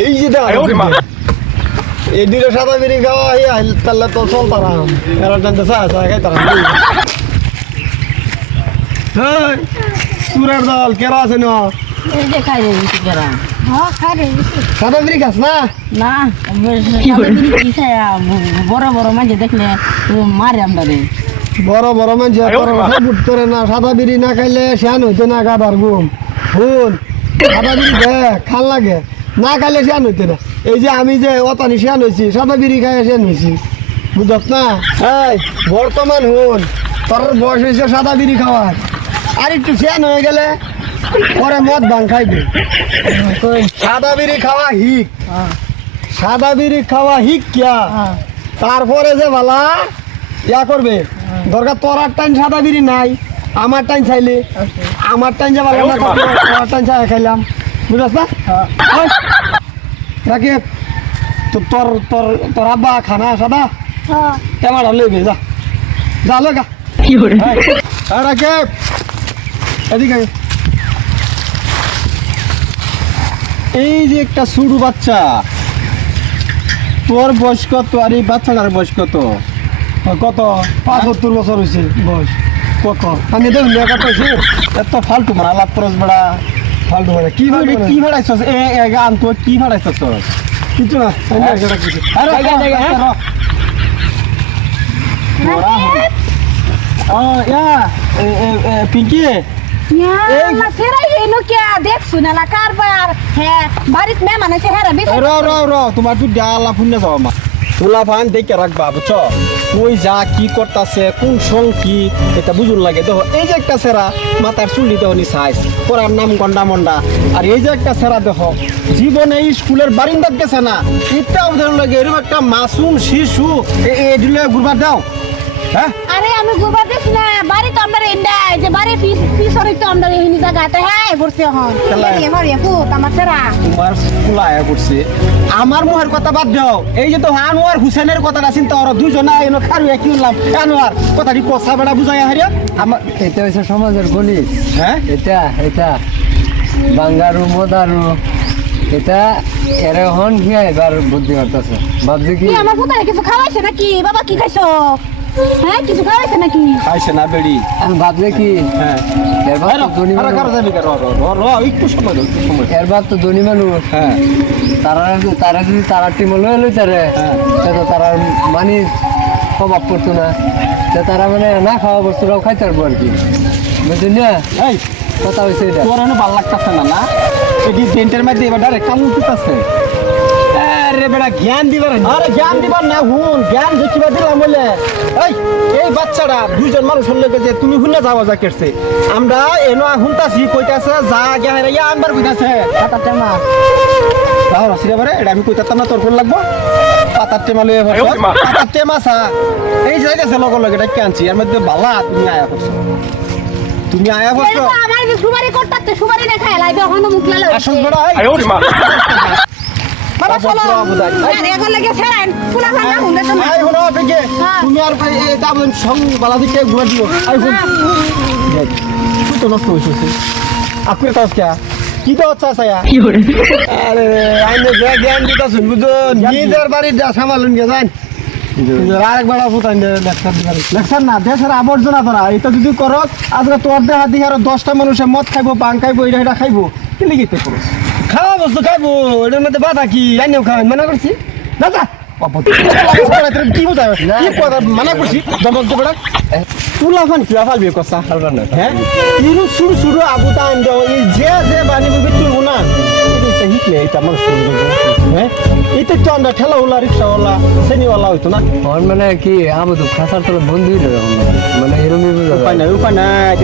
এই যে এই দুটো সাদা বিড়ি খাওয়া তাহলে তো চলতাম এরা টানতে চা খাইতাম সুরের দল কেরা আছে না সাদা বিড়ি খাস না না বড় বড় মাঝে দেখলে মারে আমরা রে বড় বড় মানুষ বুট করে না সাদা বিড়ি না খাইলে শ্যান হইতে না গাদার ঘুম শুন সাদা বিড়ি দেখ খাল লাগে না খাইলে শ্যান হইতে না এই যে আমি যে অতানি শ্যান হয়েছি সাদা বিড়ি খাই শ্যান হয়েছি বুঝত না এই বর্তমান হুন তোর বয়স হয়েছে সাদা বিড়ি খাওয়ার আর একটু শ্যান হয়ে গেলে পরে মদ ভাঙ খাইবে সাদা বিড়ি খাওয়া হিক সাদা বিড়ি খাওয়া হিক কিয়া তারপরে যে ভালা ইয়া করবে দরকার তোর আর টাইম সাদা বিড়ি নাই আমার টাইম চাইলে আমার টাইম যে ভালো তোর টাইম চাই খাইলাম বুঝাস না রাখে তোর তোর তোর আব্বা খানা সাদা কেমন লইবে যা যা লগা রাখে এদিকে এই যে একটা ছোট বাচ্চা তোর বয়স কত আর এই বাচ্চাটার বয়স কত কত 75 বছর হয়েছে বয়স কত আমি দেখুন দেখা পাইছি এত ফালতু মারা লাভ খরচ বেড়া ফালতু মারা কি কি ভাড়াইছস আন তো কি ভাড়াইছস কিছু না পিঙ্কি তোমার তো ডালা ফুন্না যাও মা তোলা ফান দেখে রাখবা বুঝছো কই যা কি করতেছে কোন সং কি এটা বুঝুন লাগে দেখো এই যে একটা সেরা মাথার চুলি দেওনি সাইজ পড়ার নাম গন্ডা মন্ডা আর এই যে একটা সেরা দেখো জীবনে এই স্কুলের বারিন্দাত গেছে না এটা উদাহরণ লাগে এরকম একটা মাসুম শিশু এগুলো ঘুরবার দাও হ্যাঁ আরে আমি গোবার দেখ না বাড়ি তো আমরা ইন্ডাই যে বাড়ি পিছরে তো আমরা এই জায়গাতে হ্যাঁ বসে হন এই হরিয়া পুত আমার সেরা তোমার ফুলায়া করছে আমার মুহের কথা বাদ দাও এই যে তো আনোয়ার হোসেনের কথাটা চিন্তা করো দুইজনা এনো খারুয়া কি হলাম আনোয়ার কথাটি কথা বেড়া বুঝাইয়া হারিয়া আমার এটা হচ্ছে সমাজের গণিত হ্যাঁ এটা বাঙ্গারু মদারু এটা এরা হন কি এবার বুদ্ধি করতেছে ভাবছি কি আমার পুতারে কিছু খাওয়াইছে নাকি বাবা কি খাইছো হ্যাঁ কিছু খাওয়াইছে নাকি খাইছে না বেড়ি আমি ভাবছি কি হ্যাঁ এবার তো ধনী কারা কারা যাবি কারা একটু সময় দাও একটু সময় এবার তো ধনী মানুষ হ্যাঁ তারা যদি তারা টিম লইলো তারে তো তারা মানে প্রভাব পড়তো না তারা মানে না খাওয়া বস্তুটাও খাইতে পারবো আর কি বুঝলি না এই কথা হয়েছে এটা তোর এনে ভালো লাগতেছে না না এটি ডেন্টের মধ্যে এবার ডাইরেক্ট কামু দিতেছে আরে বেটা জ্ঞান দিবার আরে জ্ঞান দিবার না হুন জ্ঞান দেখিবা দিলাম বলে এই বাচ্চাটা দুইজন মানুষ হলে যে তুমি হুন্না যাওয়া যা কেটছে আমরা এনো হুনতাছি কইতাছে যা জ্ঞান ইয়া আনবার কইতাছে পাতার টেমা তাও রাসিরে বারে এটা আমি কইতাম না তোর কোন লাগবো পাতার টেমা লয়ে পাতার টেমা সা এই যাইতাছে লগে লগে এটা কেনছি এর মধ্যে বালা তুমি আয়া করছো তুমি আয়া করছো আমার সুবারি করতে সুবারি না খায় লাইবে হন মুখ লাল আসল বড় আয় ওরে মা বাবা চলো আরে এখন লাগে ছেড়েন ফুলা ভাঙা হুনলে তো আই হলো আপনি তুমি আর এটা বলেন সং বালা দিকে ঘুরে দিও আই হুন তুই তো নষ্ট হইছিস আপনি তো আজকে কি তো হচ্ছে সায়া কি করে আরে আইনে জ্ঞান দিতা শুন বুঝো নিজের বাড়ির সামালুন গে জান আরেকবার ফুটান লেকচার না দেশের আবর্জনা তোরা এটা যদি করো আজকে তোর দেহা দিয়ে আরো 10টা মানুষে মদ খাইবো পান খাইবো এটা খাইবো কি লিখিতে করো খাওয়া বস্তু খাইবো এটার মধ্যে বাধা কি আইনেও খাওয়াই মানা করছি না যা কি বোঝায় কি কথা মানা করছি জমক দেবো তুলা ফান কিয়া ফালবি কথা হ্যাঁ ইরু সুর সুর আবুতা আনলো এই যে বানি তুলবো না এটা হিটলে এটা মানুষ হ্যাঁ এটা তো আমরা ঠেলাওয়ালা রিক্সাওয়ালা শ্রেণীওয়ালা হইতো না মানে কি আমি তো খাসার তলে বন্ধুই মানে এরকমই উপায় নাই